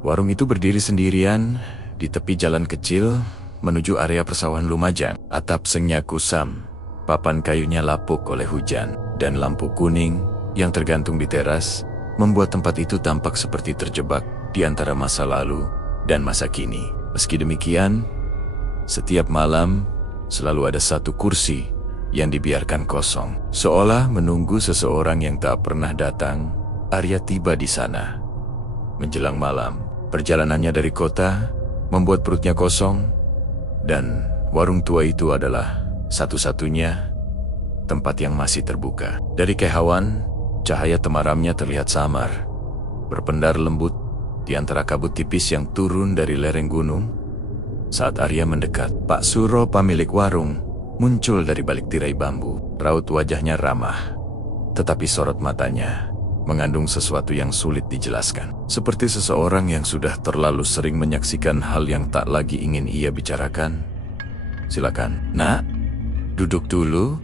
Warung itu berdiri sendirian di tepi jalan kecil menuju area persawahan Lumajang. Atap sengnya kusam, papan kayunya lapuk oleh hujan, dan lampu kuning yang tergantung di teras membuat tempat itu tampak seperti terjebak di antara masa lalu dan masa kini. Meski demikian, setiap malam selalu ada satu kursi yang dibiarkan kosong, seolah menunggu seseorang yang tak pernah datang. Arya tiba di sana menjelang malam. Perjalanannya dari kota membuat perutnya kosong, dan warung tua itu adalah satu-satunya tempat yang masih terbuka. Dari kehauan, cahaya temaramnya terlihat samar, berpendar lembut di antara kabut tipis yang turun dari lereng gunung. Saat Arya mendekat, Pak Suro, pemilik warung, muncul dari balik tirai bambu. Raut wajahnya ramah, tetapi sorot matanya mengandung sesuatu yang sulit dijelaskan. Seperti seseorang yang sudah terlalu sering menyaksikan hal yang tak lagi ingin ia bicarakan. "Silakan, Nak. Duduk dulu,"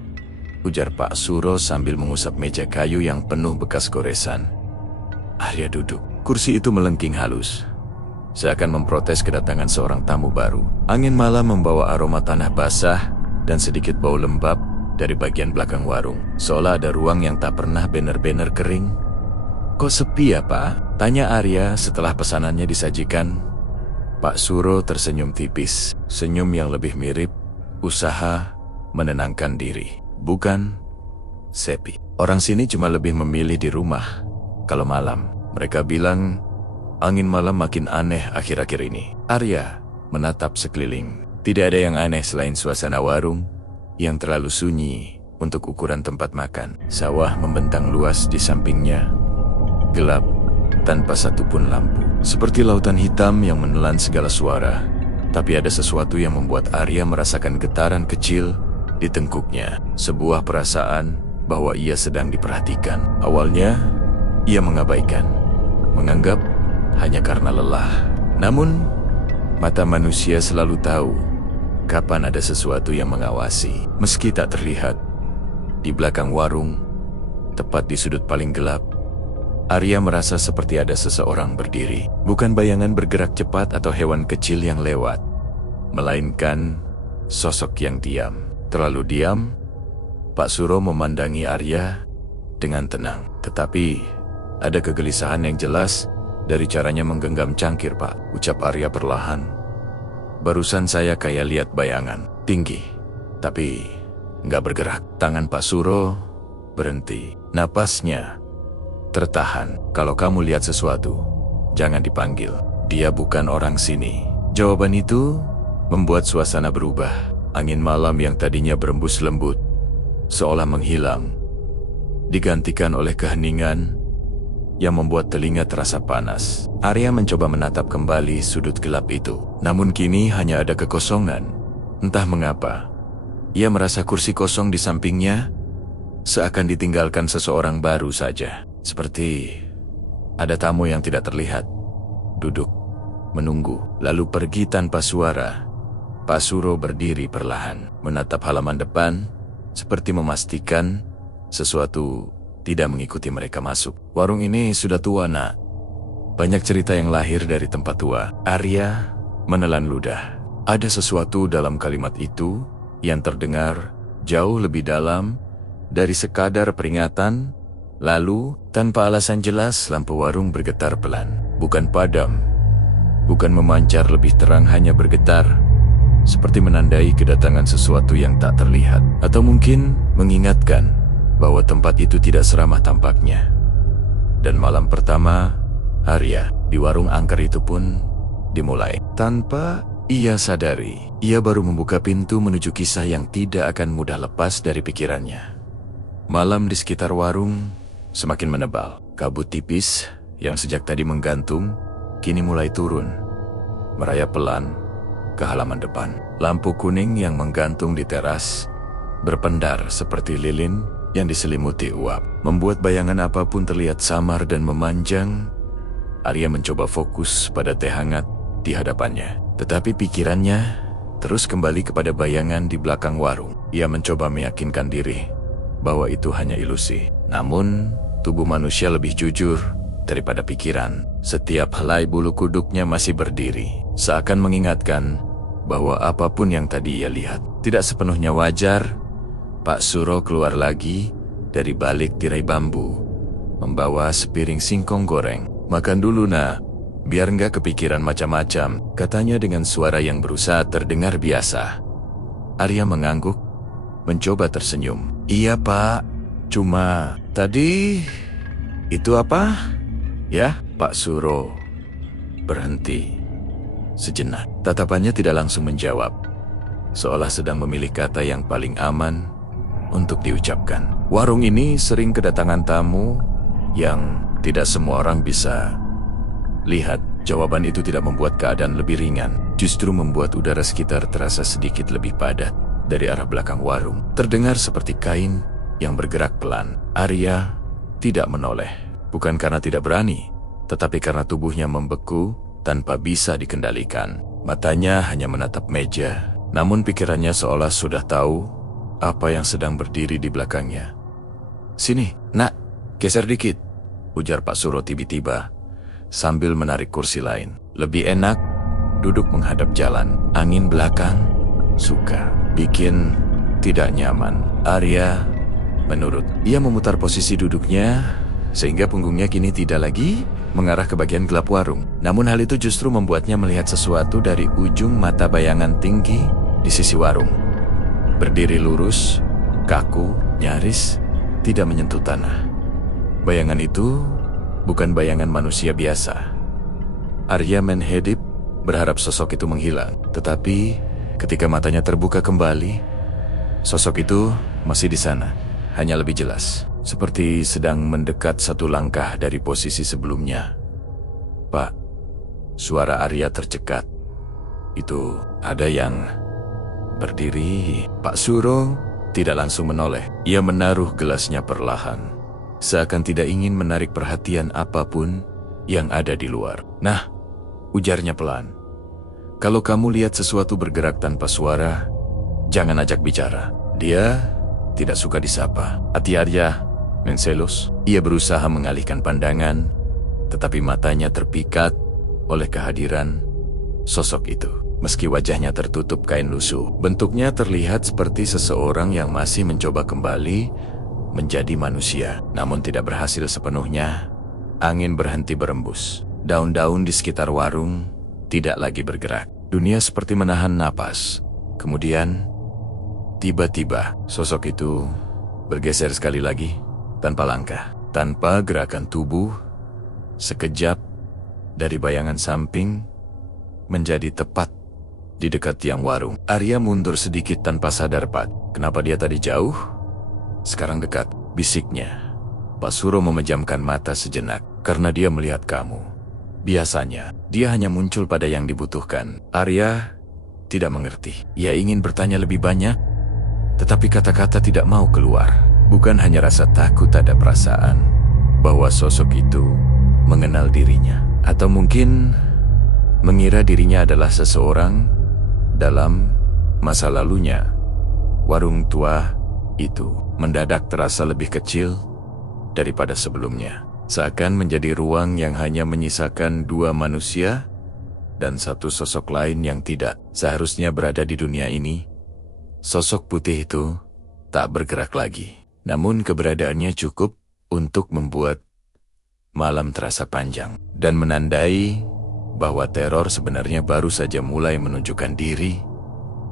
ujar Pak Suro sambil mengusap meja kayu yang penuh bekas goresan. Arya duduk. Kursi itu melengking halus, seakan memprotes kedatangan seorang tamu baru. Angin malam membawa aroma tanah basah dan sedikit bau lembab dari bagian belakang warung, seolah ada ruang yang tak pernah benar-benar kering. "Kok sepi ya, Pak?" tanya Arya setelah pesanannya disajikan. Pak Suro tersenyum tipis, senyum yang lebih mirip usaha menenangkan diri, bukan sepi. Orang sini cuma lebih memilih di rumah kalau malam. Mereka bilang angin malam makin aneh akhir-akhir ini. Arya menatap sekeliling. Tidak ada yang aneh selain suasana warung yang terlalu sunyi untuk ukuran tempat makan. Sawah membentang luas di sampingnya, gelap tanpa satupun lampu, seperti lautan hitam yang menelan segala suara. Tapi ada sesuatu yang membuat Arya merasakan getaran kecil di tengkuknya, sebuah perasaan bahwa ia sedang diperhatikan. Awalnya ia mengabaikan, menganggap hanya karena lelah. Namun mata manusia selalu tahu kapan ada sesuatu yang mengawasi, meski tak terlihat. Di belakang warung, tepat di sudut paling gelap, Arya merasa seperti ada seseorang berdiri. Bukan bayangan bergerak cepat atau hewan kecil yang lewat, melainkan sosok yang diam. Terlalu diam. Pak Suro memandangi Arya dengan tenang. Tetapi ada kegelisahan yang jelas dari caranya menggenggam cangkir. "Pak," ucap Arya perlahan. "Barusan saya kayak lihat bayangan, tinggi, tapi nggak bergerak." Tangan Pak Suro berhenti. Napasnya tertahan. "Kalau kamu lihat sesuatu, jangan dipanggil. Dia bukan orang sini." Jawaban itu membuat suasana berubah. Angin malam yang tadinya berembus lembut seolah menghilang, digantikan oleh keheningan yang membuat telinga terasa panas. Arya mencoba menatap kembali sudut gelap itu, namun kini hanya ada kekosongan. Entah mengapa, ia merasa kursi kosong di sampingnya seakan ditinggalkan seseorang baru saja. Seperti ada tamu yang tidak terlihat, duduk, menunggu, lalu pergi tanpa suara. Pak Suro berdiri perlahan, menatap halaman depan, seperti memastikan sesuatu tidak mengikuti mereka masuk. "Warung ini sudah tua, Nak. Banyak cerita yang lahir dari tempat tua." Arya menelan ludah. Ada sesuatu dalam kalimat itu yang terdengar jauh lebih dalam dari sekadar peringatan. Lalu, tanpa alasan jelas, lampu warung bergetar pelan. Bukan padam, bukan memancar lebih terang, hanya bergetar, seperti menandai kedatangan sesuatu yang tak terlihat. Atau mungkin mengingatkan bahwa tempat itu tidak seramah tampaknya. Dan malam pertama Arya di warung angker itu pun dimulai. Tanpa ia sadari, ia baru membuka pintu menuju kisah yang tidak akan mudah lepas dari pikirannya. Malam di sekitar warung semakin menebal. Kabut tipis yang sejak tadi menggantung kini mulai turun, merayap pelan ke halaman depan. Lampu kuning yang menggantung di teras berpendar seperti lilin yang diselimuti uap, membuat bayangan apapun terlihat samar dan memanjang. Arya mencoba fokus pada teh hangat di hadapannya, tetapi pikirannya terus kembali kepada bayangan di belakang warung. Ia mencoba meyakinkan diri bahwa itu hanya ilusi. Namun tubuh manusia lebih jujur daripada pikiran. Setiap helai bulu kuduknya masih berdiri, seakan mengingatkan bahwa apapun yang tadi ia lihat tidak sepenuhnya wajar. Pak Suro keluar lagi dari balik tirai bambu, membawa sepiring singkong goreng. "Makan dulu, nak, biar nggak kepikiran macam-macam," katanya dengan suara yang berusaha terdengar biasa. Arya mengangguk, mencoba tersenyum. "Iya, Pak. Cuma tadi itu apa?" "Ya?" Pak Suro berhenti sejenak. Tatapannya tidak langsung menjawab, seolah sedang memilih kata yang paling aman untuk diucapkan. "Warung ini sering kedatangan tamu yang tidak semua orang bisa lihat." Jawaban itu tidak membuat keadaan lebih ringan, justru membuat udara sekitar terasa sedikit lebih padat. Dari arah belakang warung terdengar seperti kain yang bergerak pelan. Arya tidak menoleh, bukan karena tidak berani, tetapi karena tubuhnya membeku tanpa bisa dikendalikan. Matanya hanya menatap meja, namun pikirannya seolah sudah tahu apa yang sedang berdiri di belakangnya. "Sini, nak, geser dikit," ujar Pak Suro tiba-tiba sambil menarik kursi lain. "Lebih enak duduk menghadap jalan. Angin belakang suka bikin tidak nyaman." Arya menurut. Ia memutar posisi duduknya sehingga punggungnya kini tidak lagi mengarah ke bagian gelap warung. Namun hal itu justru membuatnya melihat sesuatu dari ujung mata bayangan tinggi di sisi warung. Berdiri lurus, kaku, nyaris tidak menyentuh tanah. Bayangan itu bukan bayangan manusia biasa. Arya menghedip, berharap sosok itu menghilang. Tetapi ketika matanya terbuka kembali, sosok itu masih di sana, hanya lebih jelas, seperti sedang mendekat satu langkah dari posisi sebelumnya. "Pak," suara Arya tercekat. "Itu ada yang berdiri." Pak Suro tidak langsung menoleh. Ia menaruh gelasnya perlahan, seakan tidak ingin menarik perhatian apapun yang ada di luar. "Nah," ujarnya pelan, "kalau kamu lihat sesuatu bergerak tanpa suara, jangan ajak bicara." Dia tidak suka disapa. Hati Arya menselus. Ia berusaha mengalihkan pandangan, tetapi matanya terpikat oleh kehadiran sosok itu. Meski wajahnya tertutup kain lusuh, bentuknya terlihat seperti seseorang yang masih mencoba kembali menjadi manusia, namun tidak berhasil sepenuhnya. Angin berhenti berembus. Daun-daun di sekitar warung tidak lagi bergerak. Dunia seperti menahan napas. Kemudian, tiba-tiba, sosok itu bergeser sekali lagi, tanpa langkah, tanpa gerakan tubuh. Sekejap, dari bayangan samping, menjadi tepat di dekat tiang warung. Arya mundur sedikit tanpa sadar. "Pat, kenapa dia tadi jauh? Sekarang dekat," bisiknya. Pak Suro memejamkan mata sejenak. "Karena dia melihat kamu. Biasanya, dia hanya muncul pada yang dibutuhkan." Arya tidak mengerti. Ia ingin bertanya lebih banyak, tetapi kata-kata tidak mau keluar. Bukan hanya rasa takut, ada perasaan bahwa sosok itu mengenal dirinya. Atau mungkin mengira dirinya adalah seseorang dalam masa lalunya. Warung tua itu mendadak terasa lebih kecil daripada sebelumnya. Seakan menjadi ruang yang hanya menyisakan dua manusia dan satu sosok lain yang tidak seharusnya berada di dunia ini. Sosok putih itu tak bergerak lagi. Namun keberadaannya cukup untuk membuat malam terasa panjang dan menandai bahwa teror sebenarnya baru saja mulai menunjukkan diri.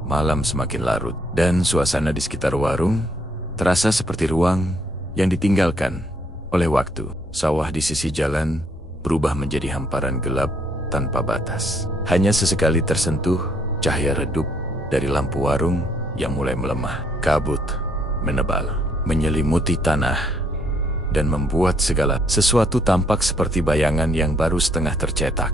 Malam semakin larut dan suasana di sekitar warung terasa seperti ruang yang ditinggalkan oleh waktu. Sawah di sisi jalan berubah menjadi hamparan gelap tanpa batas. Hanya sesekali tersentuh cahaya redup dari lampu warung yang mulai melemah. Kabut menebal menyelimuti tanah dan membuat segala sesuatu tampak seperti bayangan yang baru setengah tercetak.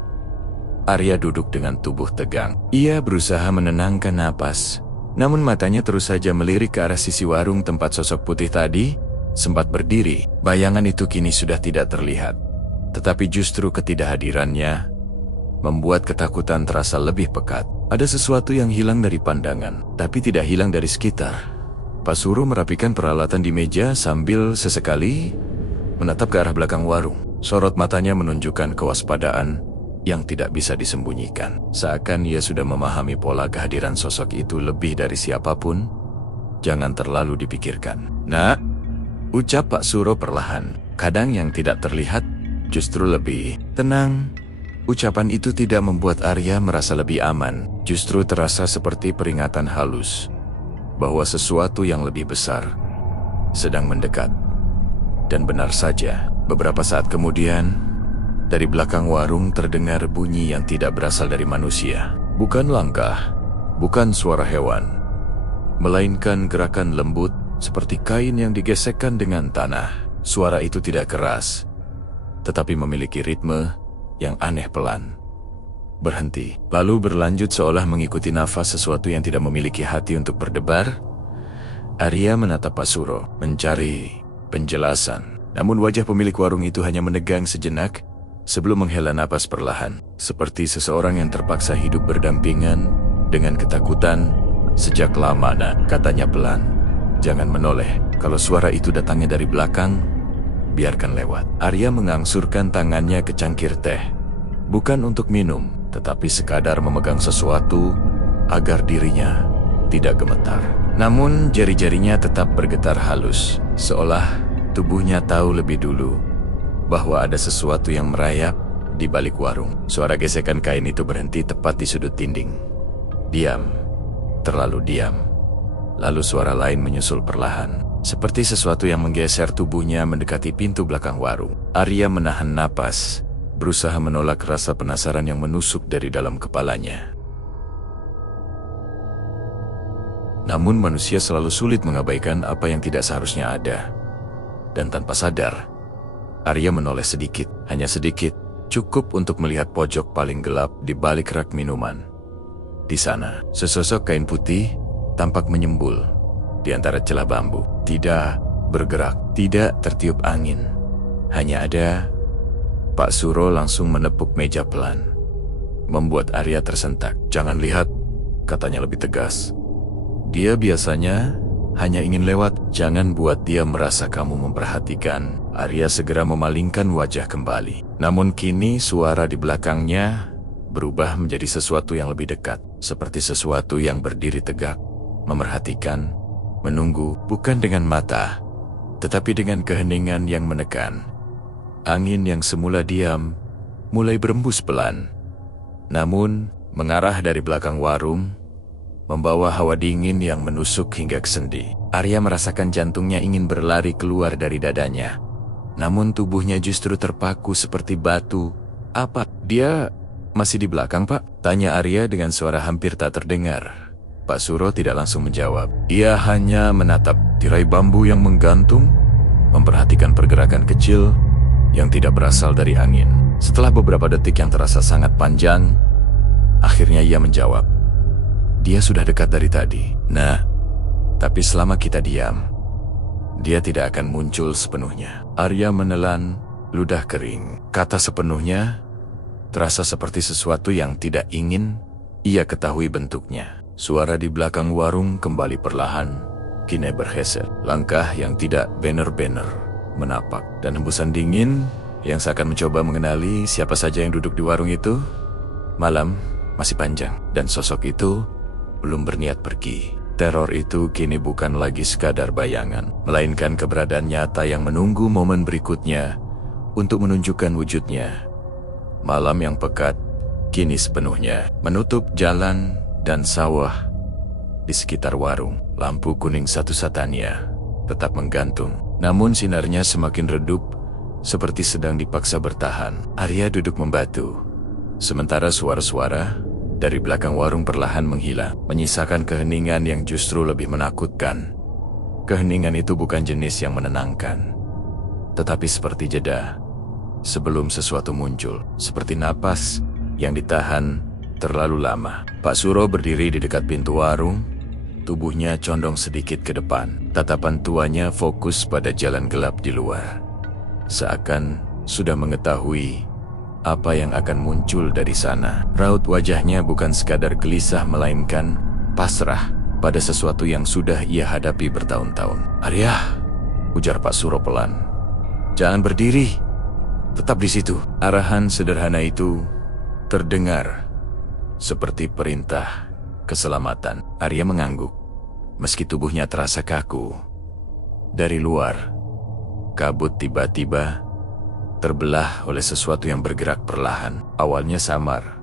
Arya duduk dengan tubuh tegang. Ia berusaha menenangkan napas, namun matanya terus saja melirik ke arah sisi warung tempat sosok putih tadi sempat berdiri. Bayangan itu kini sudah tidak terlihat, tetapi justru ketidakhadirannya membuat ketakutan terasa lebih pekat. Ada sesuatu yang hilang dari pandangan, tapi tidak hilang dari sekitar. Pak Suro merapikan peralatan di meja sambil sesekali menatap ke arah belakang warung. Sorot matanya menunjukkan kewaspadaan yang tidak bisa disembunyikan. Seakan ia sudah memahami pola kehadiran sosok itu lebih dari siapapun. Jangan terlalu dipikirkan. Nak, ucap Pak Suro perlahan. Kadang yang tidak terlihat justru lebih tenang. Ucapan itu tidak membuat Arya merasa lebih aman. Justru terasa seperti peringatan halus bahwa sesuatu yang lebih besar sedang mendekat. Dan benar saja, beberapa saat kemudian, dari belakang warung terdengar bunyi yang tidak berasal dari manusia. Bukan langkah, bukan suara hewan, melainkan gerakan lembut seperti kain yang digesekkan dengan tanah. Suara itu tidak keras, tetapi memiliki ritme yang aneh pelan. Berhenti, lalu berlanjut seolah mengikuti nafas sesuatu yang tidak memiliki hati untuk berdebar. Arya menatap Pak Suro, mencari penjelasan. Namun wajah pemilik warung itu hanya menegang sejenak sebelum menghela napas perlahan, seperti seseorang yang terpaksa hidup berdampingan dengan ketakutan sejak lama. Nak, katanya pelan, jangan menoleh. Kalau suara itu datangnya dari belakang, biarkan lewat. Arya mengangsurkan tangannya ke cangkir teh. Bukan untuk minum, tetapi sekadar memegang sesuatu agar dirinya tidak gemetar. Namun jari-jarinya tetap bergetar halus, seolah tubuhnya tahu lebih dulu bahwa ada sesuatu yang merayap di balik warung. Suara gesekan kain itu berhenti tepat di sudut dinding. Diam, terlalu diam. Lalu suara lain menyusul perlahan, seperti sesuatu yang menggeser tubuhnya mendekati pintu belakang warung. Arya menahan napas, berusaha menolak rasa penasaran yang menusuk dari dalam kepalanya. Namun manusia selalu sulit mengabaikan apa yang tidak seharusnya ada. Dan tanpa sadar, Arya menoleh sedikit, hanya sedikit, cukup untuk melihat pojok paling gelap di balik rak minuman. Di sana, sesosok kain putih tampak menyembul di antara celah bambu. Tidak bergerak, tidak tertiup angin. Hanya ada Pak Suro langsung menepuk meja pelan, membuat Arya tersentak. Jangan lihat, katanya lebih tegas. Dia biasanya hanya ingin lewat, jangan buat dia merasa kamu memperhatikan. Arya segera memalingkan wajah kembali. Namun kini suara di belakangnya berubah menjadi sesuatu yang lebih dekat. Seperti sesuatu yang berdiri tegak, memerhatikan, menunggu, bukan dengan mata, tetapi dengan keheningan yang menekan. Angin yang semula diam mulai berembus pelan, namun mengarah dari belakang warung, membawa hawa dingin yang menusuk hingga ke sendi. Arya merasakan jantungnya ingin berlari keluar dari dadanya. Namun tubuhnya justru terpaku seperti batu. Apa? Dia masih di belakang, Pak? Tanya Arya dengan suara hampir tak terdengar. Pak Suro tidak langsung menjawab. Ia hanya menatap tirai bambu yang menggantung, memperhatikan pergerakan kecil yang tidak berasal dari angin. Setelah beberapa detik yang terasa sangat panjang, akhirnya ia menjawab. Dia sudah dekat dari tadi. Nah, tapi selama kita diam, dia tidak akan muncul sepenuhnya. Arya menelan ludah kering. Kata sepenuhnya terasa seperti sesuatu yang tidak ingin ia ketahui bentuknya. Suara di belakang warung kembali perlahan, kini bergeser. Langkah yang tidak bener-bener menapak, dan hembusan dingin yang seakan mencoba mengenali siapa saja yang duduk di warung itu. Malam masih panjang, dan sosok itu belum berniat pergi. Teror itu kini bukan lagi sekadar bayangan, melainkan keberadaan nyata yang menunggu momen berikutnya untuk menunjukkan wujudnya. Malam yang pekat kini sepenuhnya menutup jalan dan sawah di sekitar warung. Lampu kuning satu-satunya tetap menggantung, namun sinarnya semakin redup, seperti sedang dipaksa bertahan. Arya duduk membatu, sementara suara-suara dari belakang warung perlahan menghilang, menyisakan keheningan yang justru lebih menakutkan. Keheningan itu bukan jenis yang menenangkan, tetapi seperti jeda sebelum sesuatu muncul, seperti napas yang ditahan terlalu lama. Pak Suro berdiri di dekat pintu warung, tubuhnya condong sedikit ke depan. Tatapan tuanya fokus pada jalan gelap di luar, seakan sudah mengetahui apa yang akan muncul dari sana. Raut wajahnya bukan sekadar gelisah, melainkan pasrah pada sesuatu yang sudah ia hadapi bertahun-tahun. Arya, ujar Pak Suro pelan. Jangan berdiri. tetap di situ." Arahan sederhana itu terdengar seperti perintah keselamatan. Arya mengangguk, meski tubuhnya terasa kaku. Dari luar, kabut tiba-tiba terbelah oleh sesuatu yang bergerak perlahan. Awalnya samar,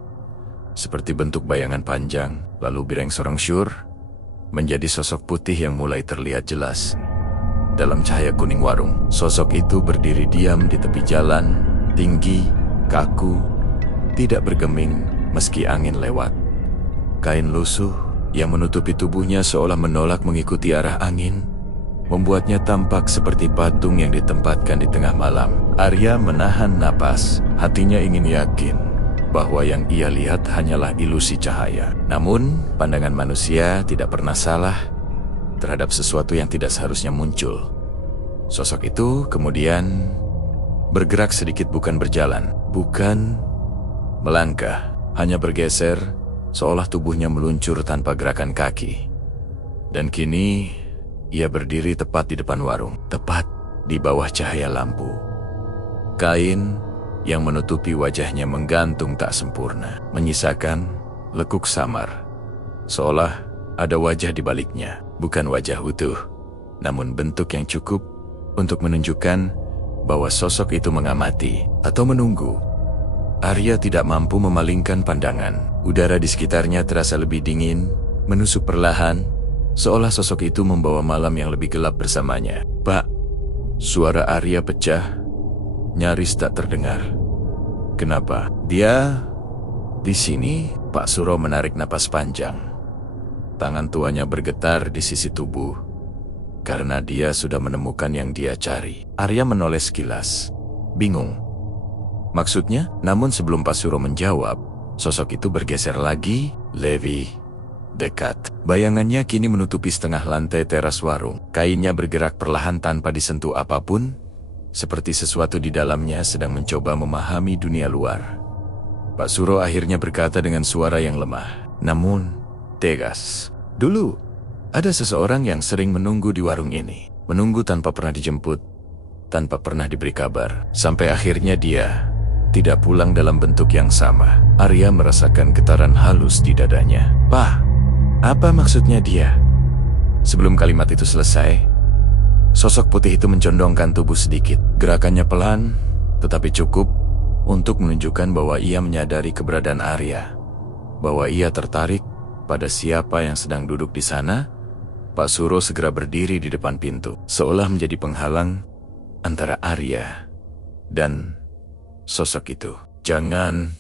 seperti bentuk bayangan panjang, lalu berangsur-angsur menjadi sosok putih yang mulai terlihat jelas. Dalam cahaya kuning warung, sosok itu berdiri diam di tepi jalan, tinggi, kaku, tidak bergeming meski angin lewat. Kain lusuh yang menutupi tubuhnya seolah menolak mengikuti arah angin, membuatnya tampak seperti patung yang ditempatkan di tengah malam. Arya menahan napas, hatinya ingin yakin bahwa yang ia lihat hanyalah ilusi cahaya. Namun, pandangan manusia tidak pernah salah terhadap sesuatu yang tidak seharusnya muncul. Sosok itu kemudian bergerak sedikit, bukan berjalan, bukan melangkah, hanya bergeser, seolah tubuhnya meluncur tanpa gerakan kaki. Dan kini ia berdiri tepat di depan warung, tepat di bawah cahaya lampu. Kain yang menutupi wajahnya menggantung tak sempurna, menyisakan lekuk samar, seolah ada wajah di baliknya. Bukan wajah utuh, namun bentuk yang cukup untuk menunjukkan bahwa sosok itu mengamati atau menunggu. Arya tidak mampu memalingkan pandangan. Udara di sekitarnya terasa lebih dingin, menusuk perlahan, seolah sosok itu membawa malam yang lebih gelap bersamanya. "Pak!" Suara Arya pecah, nyaris tak terdengar. "Kenapa?" "Dia di sini." Pak Suro menarik napas panjang. Tangan tuanya bergetar di sisi tubuh, karena dia sudah menemukan yang dia cari. Arya menoleh sekilas, bingung. Maksudnya? Namun sebelum Pak Suro menjawab, sosok itu bergeser lagi, lebih dekat. Bayangannya kini menutupi setengah lantai teras warung. Kainnya bergerak perlahan tanpa disentuh apapun, seperti sesuatu di dalamnya sedang mencoba memahami dunia luar. Pak Suro akhirnya berkata dengan suara yang lemah, namun tegas, "Dulu, ada seseorang yang sering menunggu di warung ini. Menunggu tanpa pernah dijemput, tanpa pernah diberi kabar. Sampai akhirnya dia tidak pulang dalam bentuk yang sama." Arya merasakan getaran halus di dadanya. "Pak, apa maksudnya dia?" Sebelum kalimat itu selesai, sosok putih itu mencondongkan tubuh sedikit. Gerakannya pelan, tetapi cukup untuk menunjukkan bahwa ia menyadari keberadaan Arya, bahwa ia tertarik pada siapa yang sedang duduk di sana. Pak Suro segera berdiri di depan pintu, seolah menjadi penghalang antara Arya dan sosok itu. "Jangan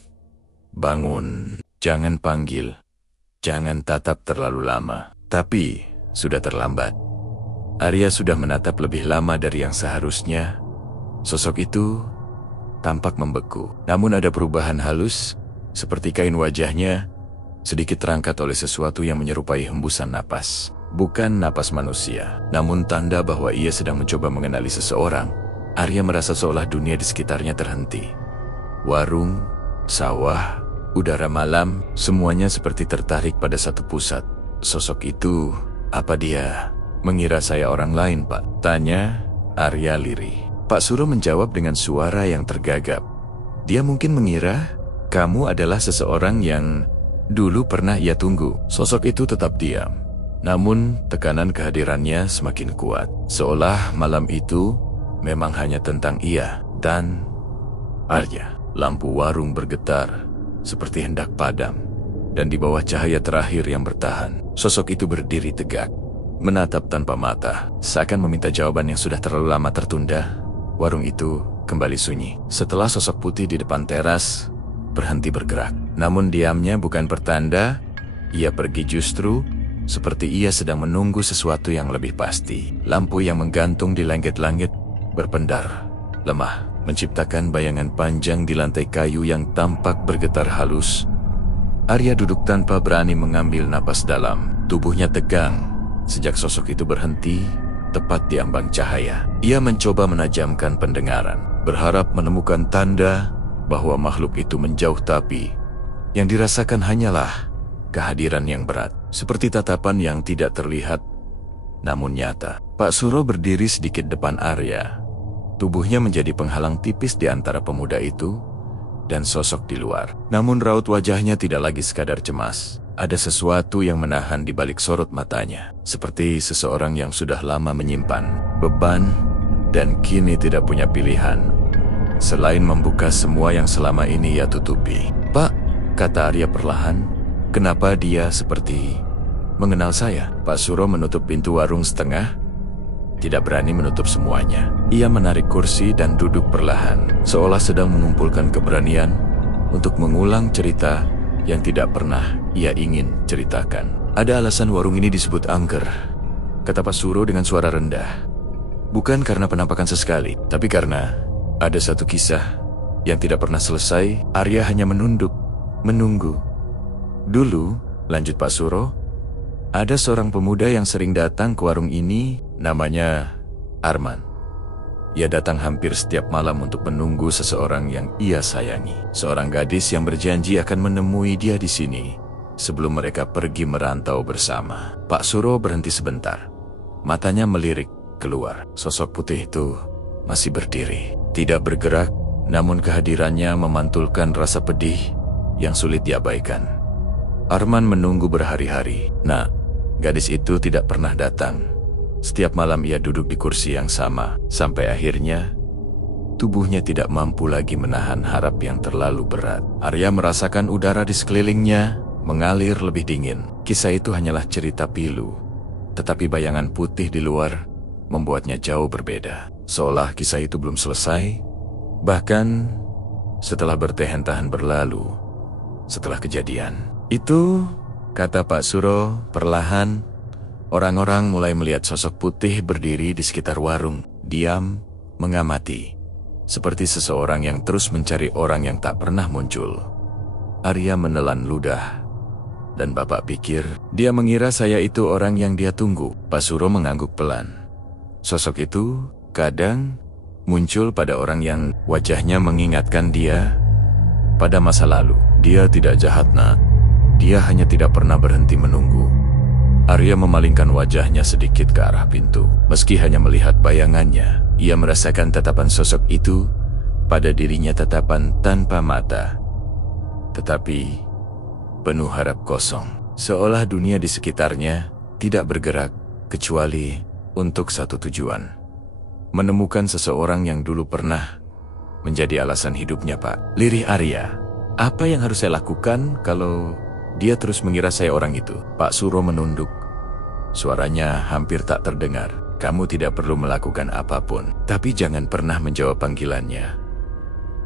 bangun, jangan panggil, jangan tatap terlalu lama." Tapi sudah terlambat. Arya sudah menatap lebih lama dari yang seharusnya. Sosok itu tampak membeku, namun ada perubahan halus, seperti kain wajahnya sedikit terangkat oleh sesuatu yang menyerupai hembusan napas. Bukan napas manusia, namun tanda bahwa ia sedang mencoba mengenali seseorang. Arya merasa seolah dunia di sekitarnya terhenti. Warung, sawah, udara malam, semuanya seperti tertarik pada satu pusat. "Sosok itu, apa dia mengira saya orang lain, Pak?" tanya Arya lirih. Pak Suro menjawab dengan suara yang tergagap. "Dia mungkin mengira kamu adalah seseorang yang dulu pernah ia tunggu." Sosok itu tetap diam, namun tekanan kehadirannya semakin kuat, seolah malam itu memang hanya tentang ia dan Arya. Lampu warung bergetar, seperti hendak padam, dan di bawah cahaya terakhir yang bertahan, sosok itu berdiri tegak, menatap tanpa mata, seakan meminta jawaban yang sudah terlalu lama tertunda. Warung itu kembali sunyi. Setelah sosok putih di depan teras berhenti bergerak, namun diamnya bukan pertanda ia pergi, justru seperti ia sedang menunggu sesuatu yang lebih pasti. Lampu yang menggantung di langit-langit berpendar lemah, menciptakan bayangan panjang di lantai kayu yang tampak bergetar halus. Arya duduk tanpa berani mengambil napas dalam. Tubuhnya tegang sejak sosok itu berhenti tepat di ambang cahaya. Ia mencoba menajamkan pendengaran, berharap menemukan tanda bahwa makhluk itu menjauh, tapi yang dirasakan hanyalah kehadiran yang berat, seperti tatapan yang tidak terlihat namun nyata. Pak Suro berdiri sedikit depan Arya, Tubuhnya menjadi penghalang tipis di antara pemuda itu dan sosok di luar. Namun raut wajahnya tidak lagi sekadar cemas. Ada sesuatu yang menahan di balik sorot matanya. Seperti seseorang yang sudah lama menyimpan beban dan kini tidak punya pilihan selain membuka semua yang selama ini ia tutupi. "Pak," kata Arya perlahan, "kenapa dia seperti mengenal saya?" Pak Suro menutup pintu warung setengah, tidak berani menutup semuanya. Ia menarik kursi dan duduk perlahan, seolah sedang mengumpulkan keberanian untuk mengulang cerita yang tidak pernah ia ingin ceritakan. "Ada alasan warung ini disebut angker," kata Pak Suro dengan suara rendah. "Bukan karena penampakan sesekali, tapi karena ada satu kisah yang tidak pernah selesai." Arya hanya menunduk, menunggu. "Dulu," lanjut Pak Suro, "ada seorang pemuda yang sering datang ke warung ini, namanya Arman. Ia datang hampir setiap malam untuk menunggu seseorang yang ia sayangi. Seorang gadis yang berjanji akan menemui dia di sini sebelum mereka pergi merantau bersama." Pak Suro berhenti sebentar. Matanya melirik keluar. Sosok putih itu masih berdiri, tidak bergerak, namun kehadirannya memantulkan rasa pedih yang sulit diabaikan. Arman menunggu berhari-hari. Nah, gadis itu tidak pernah datang. Setiap malam ia duduk di kursi yang sama, sampai akhirnya tubuhnya tidak mampu lagi menahan harap yang terlalu berat. Arya merasakan udara di sekelilingnya mengalir lebih dingin. Kisah itu hanyalah cerita pilu, tetapi bayangan putih di luar membuatnya jauh berbeda. Seolah kisah itu belum selesai, bahkan setelah bertahan-tahan berlalu, setelah kejadian itu, kata Pak Suro perlahan, orang-orang mulai melihat sosok putih berdiri di sekitar warung, diam, mengamati, seperti seseorang yang terus mencari orang yang tak pernah muncul. Arya menelan ludah, dan Bapak pikir, dia mengira saya itu orang yang dia tunggu. Pak Suro mengangguk pelan. Sosok itu kadang muncul pada orang yang wajahnya mengingatkan dia pada masa lalu. Dia tidak jahat, nak. Dia hanya tidak pernah berhenti menunggu. Arya memalingkan wajahnya sedikit ke arah pintu. Meski hanya melihat bayangannya, ia merasakan tatapan sosok itu pada dirinya, tatapan tanpa mata, tetapi penuh harap kosong. Seolah dunia di sekitarnya tidak bergerak kecuali untuk satu tujuan. Menemukan seseorang yang dulu pernah menjadi alasan hidupnya, Pak. Lirih Arya, apa yang harus saya lakukan kalau dia terus mengira saya orang itu? Pak Suro menunduk. Suaranya hampir tak terdengar. Kamu tidak perlu melakukan apapun, tapi jangan pernah menjawab panggilannya.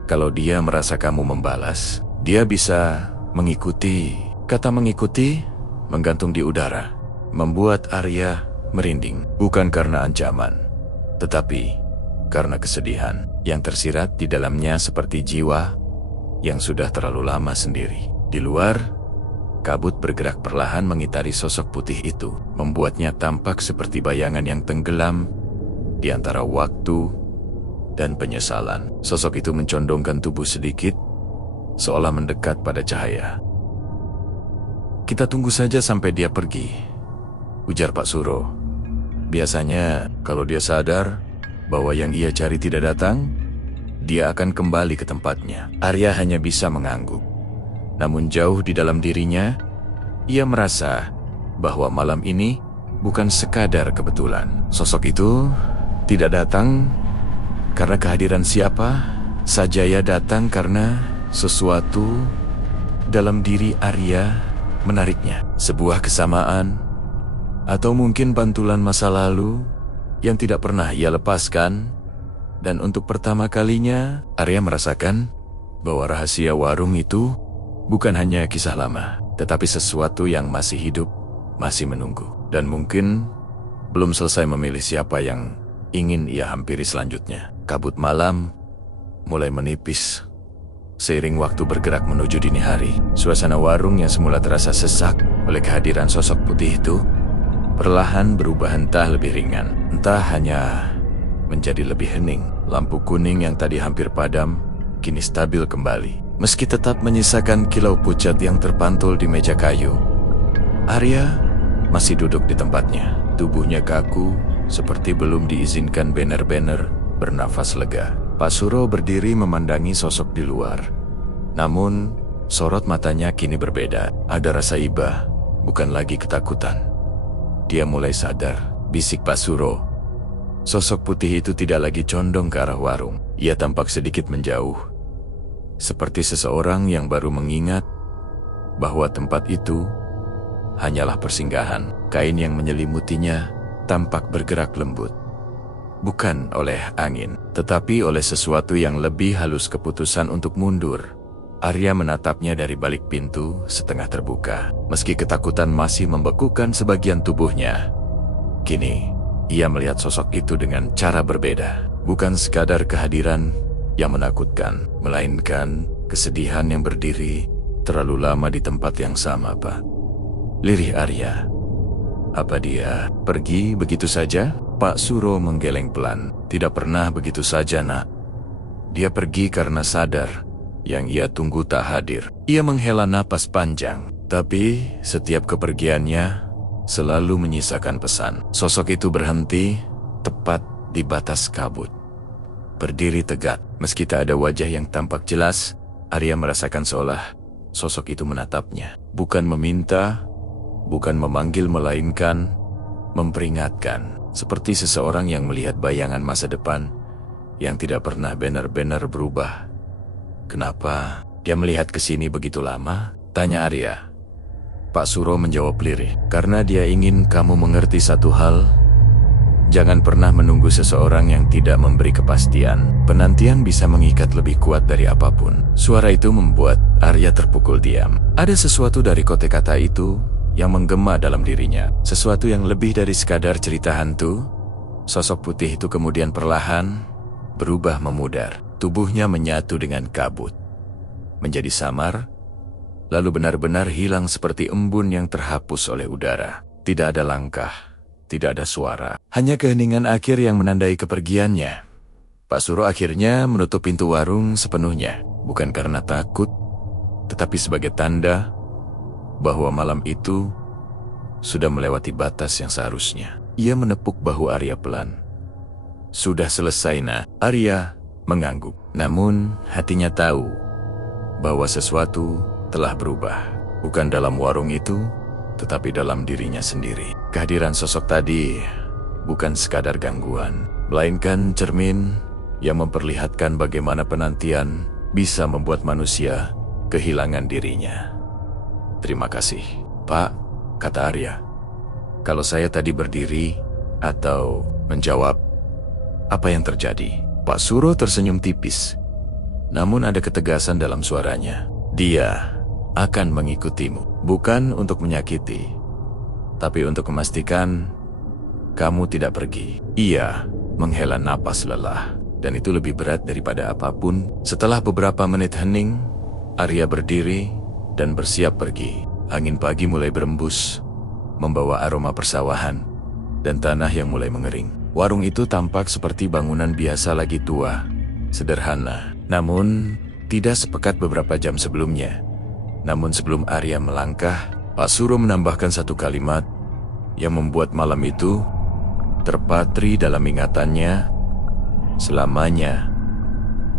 Kalau dia merasa kamu membalas, dia bisa mengikuti. Kata mengikuti menggantung di udara, membuat Arya merinding. Bukan karena ancaman, tetapi karena kesedihan yang tersirat di dalamnya seperti jiwa yang sudah terlalu lama sendiri. Di luar, kabut bergerak perlahan mengitari sosok putih itu, membuatnya tampak seperti bayangan yang tenggelam di antara waktu dan penyesalan. Sosok itu mencondongkan tubuh sedikit, seolah mendekat pada cahaya. Kita tunggu saja sampai dia pergi, ujar Pak Suro. Biasanya kalau dia sadar bahwa yang ia cari tidak datang, dia akan kembali ke tempatnya. Arya hanya bisa mengangguk. Namun jauh di dalam dirinya, ia merasa bahwa malam ini bukan sekadar kebetulan. Sosok itu tidak datang karena kehadiran siapa saja, ia datang karena sesuatu dalam diri Arya menariknya. Sebuah kesamaan, atau mungkin pantulan masa lalu yang tidak pernah ia lepaskan. Dan untuk pertama kalinya, Arya merasakan bahwa rahasia warung itu bukan hanya kisah lama, tetapi sesuatu yang masih hidup, masih menunggu. Dan mungkin belum selesai memilih siapa yang ingin ia hampiri selanjutnya. Kabut malam mulai menipis seiring waktu bergerak menuju dini hari. Suasana warung yang semula terasa sesak oleh kehadiran sosok putih itu perlahan berubah, entah lebih ringan, entah hanya menjadi lebih hening. Lampu kuning yang tadi hampir padam kini stabil kembali, meski tetap menyisakan kilau pucat yang terpantul di meja kayu. Arya masih duduk di tempatnya, tubuhnya kaku seperti belum diizinkan banner-banner bernafas lega. Pak Suro berdiri memandangi sosok di luar. Namun, sorot matanya kini berbeda. Ada rasa iba, bukan lagi ketakutan. Dia mulai sadar, bisik Pak Suro. Sosok putih itu tidak lagi condong ke arah warung. Ia tampak sedikit menjauh. Seperti seseorang yang baru mengingat bahwa tempat itu hanyalah persinggahan. Kain yang menyelimutinya tampak bergerak lembut. Bukan oleh angin, tetapi oleh sesuatu yang lebih halus. Keputusan untuk mundur. Arya menatapnya dari balik pintu setengah terbuka. Meski ketakutan masih membekukan sebagian tubuhnya, kini ia melihat sosok itu dengan cara berbeda. Bukan sekadar kehadiran yang menakutkan, melainkan kesedihan yang berdiri terlalu lama di tempat yang sama, Pak. Lirih Arya. Apa dia pergi begitu saja? Pak Suro menggeleng pelan. Tidak pernah begitu saja, Nak. Dia pergi karena sadar yang ia tunggu tak hadir. Ia menghela napas panjang, tapi setiap kepergiannya selalu menyisakan pesan. Sosok itu berhenti tepat di batas kabut. Berdiri tegak, meski tak ada wajah yang tampak jelas. Arya merasakan seolah sosok itu menatapnya. Bukan meminta, bukan memanggil, melainkan memperingatkan. Seperti seseorang yang melihat bayangan masa depan yang tidak pernah benar-benar berubah. Kenapa dia melihat ke sini begitu lama? Tanya Arya. Pak Suro menjawab lirih. Karena dia ingin kamu mengerti satu hal. Jangan pernah menunggu seseorang yang tidak memberi kepastian. Penantian bisa mengikat lebih kuat dari apapun. Suara itu membuat Arya terpukul diam. Ada sesuatu dari kata-kata itu yang menggema dalam dirinya. Sesuatu yang lebih dari sekadar cerita hantu. Sosok putih itu kemudian perlahan berubah memudar. Tubuhnya menyatu dengan kabut, menjadi samar, lalu benar-benar hilang seperti embun yang terhapus oleh udara. Tidak ada langkah, tidak ada suara, hanya keheningan akhir yang menandai kepergiannya. Pak Suro akhirnya menutup pintu warung sepenuhnya, bukan karena takut, tetapi sebagai tanda bahwa malam itu sudah melewati batas yang seharusnya. Ia menepuk bahu Arya pelan. Sudah selesai, Nak. Arya mengangguk. Namun hatinya tahu bahwa sesuatu telah berubah. Bukan dalam warung itu, tetapi dalam dirinya sendiri. Kehadiran sosok tadi bukan sekadar gangguan, melainkan cermin yang memperlihatkan bagaimana penantian bisa membuat manusia kehilangan dirinya. Terima kasih, Pak, kata Arya. Kalau saya tadi berdiri atau menjawab, apa yang terjadi? Pak Suro tersenyum tipis. Namun ada ketegasan dalam suaranya. Dia akan mengikutimu. Bukan untuk menyakiti, tapi untuk memastikan kamu tidak pergi. Ia menghela napas lelah. Dan itu lebih berat daripada apapun. Setelah beberapa menit hening, Arya berdiri dan bersiap pergi. Angin pagi mulai berembus, membawa aroma persawahan dan tanah yang mulai mengering. Warung itu tampak seperti bangunan biasa lagi tua, sederhana. Namun, tidak sepekat beberapa jam sebelumnya. Namun sebelum Arya melangkah, Pak Suro menambahkan satu kalimat yang membuat malam itu terpatri dalam ingatannya selamanya.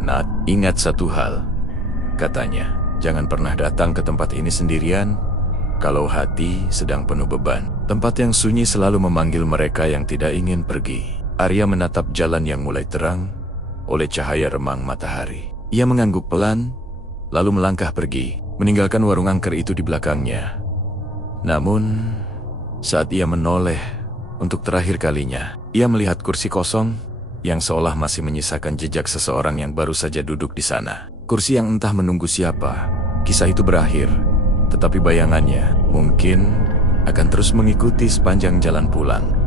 Nat, ingat satu hal, katanya. Jangan pernah datang ke tempat ini sendirian kalau hati sedang penuh beban. Tempat yang sunyi selalu memanggil mereka yang tidak ingin pergi. Arya menatap jalan yang mulai terang oleh cahaya remang matahari. Ia mengangguk pelan, lalu melangkah pergi, meninggalkan warung angker itu di belakangnya. Namun, saat ia menoleh untuk terakhir kalinya, ia melihat kursi kosong yang seolah masih menyisakan jejak seseorang yang baru saja duduk di sana. Kursi yang entah menunggu siapa. Kisah itu berakhir, tetapi bayangannya mungkin akan terus mengikuti sepanjang jalan pulang.